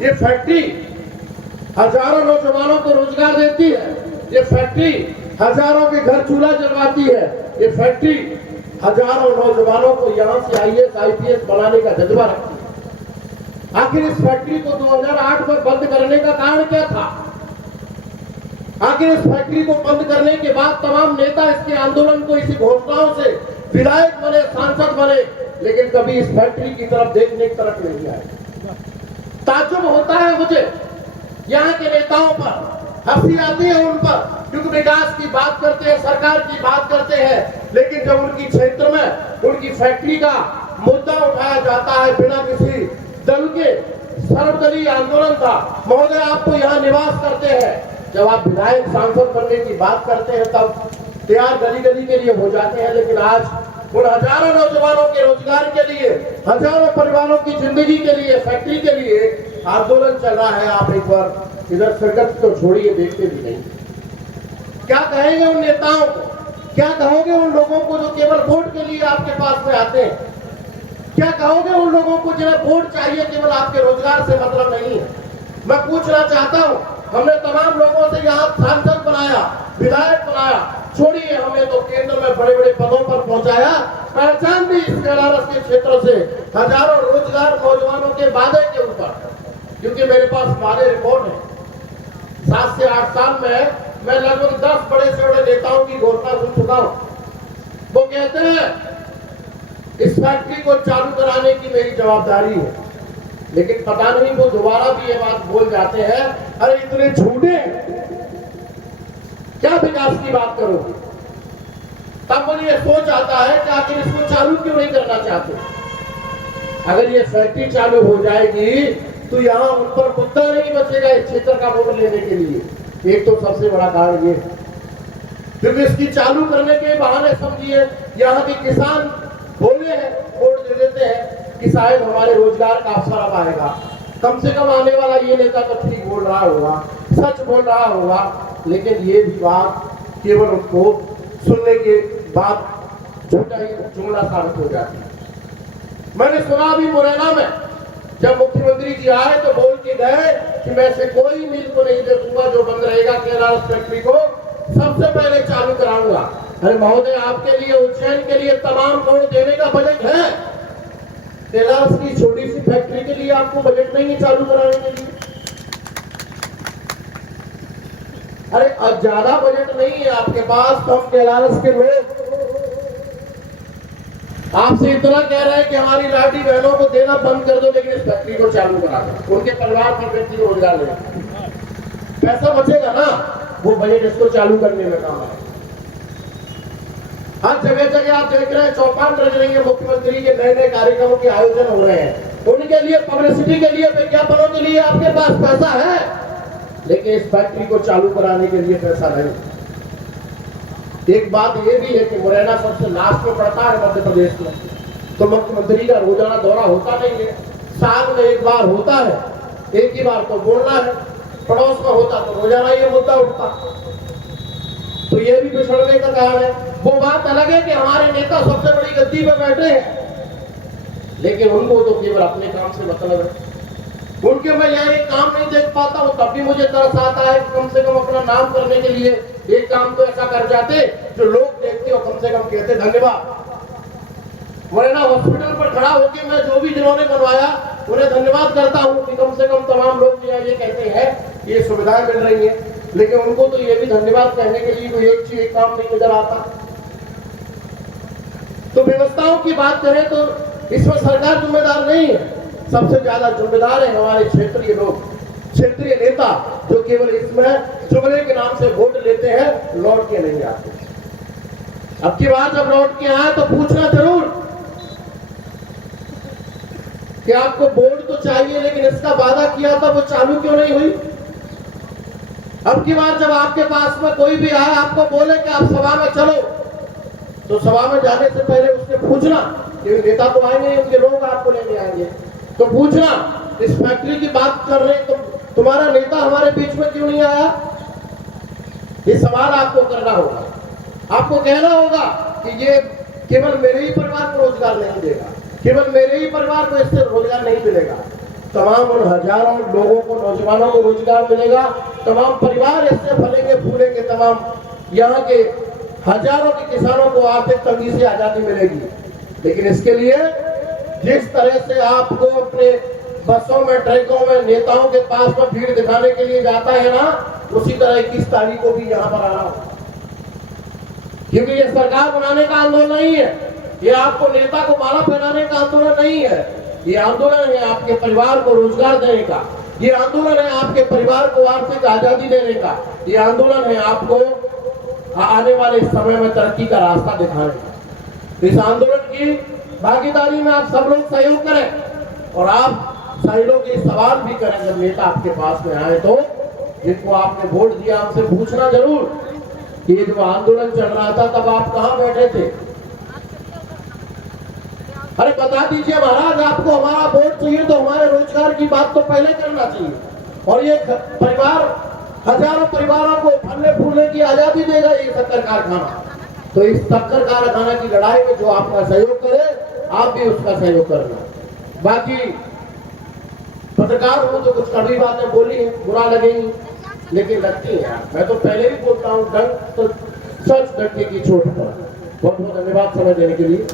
ये फैक्ट्री हजारों नौजवानों को रोजगार देती है। ये फैक्ट्री हजारों के घर चूल्हा जलवाती है। ये फैक्ट्री हजारों नौजवानों को यहाँ से आईएएस आईपीएस बनाने का जज्बा रखती है। आखिर इस फैक्ट्री को 2008 में बंद करने का कारण क्या था? आखिर इस फैक्ट्री को बंद करने के बाद तमाम नेता इसके आंदोलन को इसी घोषणाओं से विधायक बने, सांसद बने, लेकिन कभी इस फैक्ट्री की तरफ देखने की तरफ नहीं आए। ताज्जुब होता है मुझे यहाँ के नेताओं पर, हंसी आती है उन पर, क्योंकि विकास की बात करते हैं, सरकार की बात करते हैं, लेकिन जब उनकी क्षेत्र में उनकी फैक्ट्री का मुद्दा उठाया जाता है बिना किसी दल के, सर्वदलीय आंदोलन था, महोदय आप तो यहाँ निवास करते हैं, जब आप विधायक सांसद बनने की बात करते हैं तब तैयार गली गली के लिए हो जाते हैं। लेकिन आज उन हजारों नौजवानों के रोजगार के लिए, हजारों परिवारों की जिंदगी के लिए, फैक्ट्री के लिए आंदोलन चल रहा है। आप एक बार इधर शिरकत तो छोड़िए, देखते भी नहीं। क्या कहेंगे उन नेताओं को? क्या कहोगे उन लोगों को जो केवल वोट के लिए आपके पास में आते हैं? क्या कहोगे उन लोगों को जिन्हें वोट चाहिए, केवल आपके रोजगार से मतलब नहीं है? मैं पूछना चाहता हूँ, हमने तमाम लोगों से यहाँ सांसद बनाया, विधायक बनाया, छोड़िए हमें तो केंद्र में बड़े बड़े पदों पर पहुंचाया, पहचान भी इस कैलारस के क्षेत्र से हजारों रोजगार नौजवानों के वादे के ऊपर, क्योंकि मेरे पास वादे रिपोर्ट है। 7 से 8 साल में मैं लगभग 10 बड़े से बड़े नेताओं की घोषणा सुन चुका हूं। वो कहते हैं इस फैक्ट्री को चालू कराने की मेरी जवाबदारी है, लेकिन पता नहीं वो दोबारा भी ये बात बोल जाते हैं, अरे इतने झूठे क्या विकास की बात करोगे? तब मुझे ये सोच आता है कि आखिर इसको चालू क्यों नहीं करना चाहते? अगर ये फैक्ट्री चालू हो जाएगी तो यहाँ उन पर मुद्दा नहीं बचेगा इस क्षेत्र का वोट लेने के लिए। एक तो सबसे बड़ा कारण ये, क्योंकि इसकी चालू करने के बहाने समझिए यहाँ के किसान बोले हैं, वोट दे देते हैं कि शायद हमारे रोजगार का अवसर अब आएगा। कम से कम आने वाला ये नेता तो ठीक बोल रहा होगा, सच बोल रहा होगा, लेकिन ये भी बात केवल उनको सुनने के बाद झूठा ही जुमला साबित हो जाती है। मैंने सुना भी मुरैना में जब मुख्यमंत्री जी आए तो बोल के गए कि मैं से कोई मिल को नहीं दे दूंगा जो बंद रहेगा, कैलारस फैक्ट्री को सबसे पहले चालू कराऊंगा। अरे महोदय, आपके लिए, उज्जैन के लिए तमाम करोड़ देने का बजट है, कैलारस की छोटी सी फैक्ट्री के लिए आपको बजट नहीं है चालू कराने के लिए? अरे अब ज्यादा बजट नहीं है आपके पास, तो हम कैलारस के लोग आपसे इतना कह रहे हैं कि हमारी लाठी बहनों को देना बंद कर दो, लेकिन इस फैक्ट्री को चालू करा दो, उनके परिवार पर व्यक्ति को रोजगार देगा, पैसा बचेगा ना, वो बजट इसको चालू करने में काम है। हर जगह जगह आप देख रहे हैं चौपाल रच रही है, मुख्यमंत्री के नए नए कार्यक्रमों के आयोजन हो रहे हैं, उनके लिए, पब्लिसिटी के लिए, विज्ञापनों के लिए आपके पास पैसा है, लेकिन इस फैक्ट्री को चालू कराने के लिए पैसा नहीं। एक बात ये भी है कि मुरैना सबसे लास्ट में पड़ता है मध्य प्रदेश में, तो मुख्यमंत्री का रोजाना दौरा होता नहीं है, साल में एक बार होता है, एक ही बार तो बोलना है, पड़ोस में होता तो रोजाना ये मुद्दा उठता, तो ये भी पिछड़ने का कारण है। वो बात अलग है कि हमारे नेता सबसे बड़ी गद्दी पे बैठे हैं, लेकिन उनको तो केवल अपने काम से मतलब है, उनके मैं यहाँ एक काम नहीं देख पाता हूँ, तब भी मुझे तरस आता है कि कम से कम अपना नाम करने के लिए एक काम तो ऐसा कर जाते जो लोग देखते हो कम से कम कहते धन्यवाद। मुरैना हॉस्पिटल पर खड़ा होकर मैं जो भी जिन्होंने बनवाया उन्हें धन्यवाद करता हूँ कि कम से कम तमाम लोग जो ये कहते हैं ये सुविधाएं मिल रही है, लेकिन उनको तो ये भी धन्यवाद कहने के लिए कोई एक चीज, एक काम नहीं नजर आता। तो व्यवस्थाओं की बात करें तो इसमें सरकार जिम्मेदार नहीं है, सबसे ज्यादा जिम्मेदार है हमारे क्षेत्रीय लोग, क्षेत्रीय नेता, जो केवल इसमें जुमले के नाम से वोट लेते हैं, लौट के नहीं आते। अब की बात जब लौट के आए तो पूछना जरूर कि आपको बोर्ड तो चाहिए, लेकिन इसका वादा किया था वो चालू क्यों नहीं हुई? अब की बार जब आपके पास में कोई भी आए, आपको बोले कि आप सभा में चलो, तो सभा में जाने से पहले उसने पूछना, कि नेता तो आएंगे, उनके लोग आपको लेने आएंगे, तो पूछना इस फैक्ट्री की बात कर रहे तो तुम्हारा नेता हमारे बीच में क्यों नहीं आया? ये सवाल आपको करना होगा, आपको कहना होगा कि ये केवल मेरे ही परिवार को रोजगार नहीं देगा, केवल मेरे ही परिवार को इससे रोजगार नहीं मिलेगा, तमाम उन हजारों लोगों को, नौजवानों को रोजगार मिलेगा, तमाम परिवार इससे फलेंगे फूलेंगे, तमाम यहाँ के हजारों के किसानों को आर्थिक तंगी से आजादी मिलेगी। लेकिन इसके लिए जिस तरह से आपको अपने बसों में, ट्रकों में, नेताओं के पास में भीड़ दिखाने के लिए जाता है ना, उसी तरह 21 तारीख को भी यहाँ पर आना होगा। क्योंकि ये सरकार बनाने का आंदोलन नहीं है, ये आपको नेता को माला पहनाने का आंदोलन नहीं है, ये आंदोलन है आपके परिवार को रोजगार देने का, ये आंदोलन है आपके परिवार को आर्थिक आजादी देने का, ये आंदोलन है आपको आने वाले समय में तरक्की का रास्ता दिखाने का। इस आंदोलन की भागीदारी में आप सब लोग सहयोग करें और आप सहयोग के सवाल भी करें। जब नेता आपके पास में आए तो जिनको आपने वोट दिया उनसे पूछना जरूर कि ये जो आंदोलन चल रहा था तब आप कहां बैठे थे। अरे बता दीजिए महाराज, आपको हमारा वोट चाहिए तो हमारे रोजगार की बात तो पहले करना चाहिए। और ये परिवार हजारों परिवारों को फलने फूलने की आजादी देगा ये शक्कर कारखाना। तो इस शक्कर कारखाना की लड़ाई में जो आपका सहयोग करे, आप भी उसका सहयोग करना। बाकी पत्रकार हूं तो कुछ कड़वी बातें बोली, बुरा लगेंगी, लेकिन लगती है यार। मैं तो पहले भी बोलता हूँ, डंक तो सच डंके की चोट पर। बहुत बहुत धन्यवाद समय देने के लिए।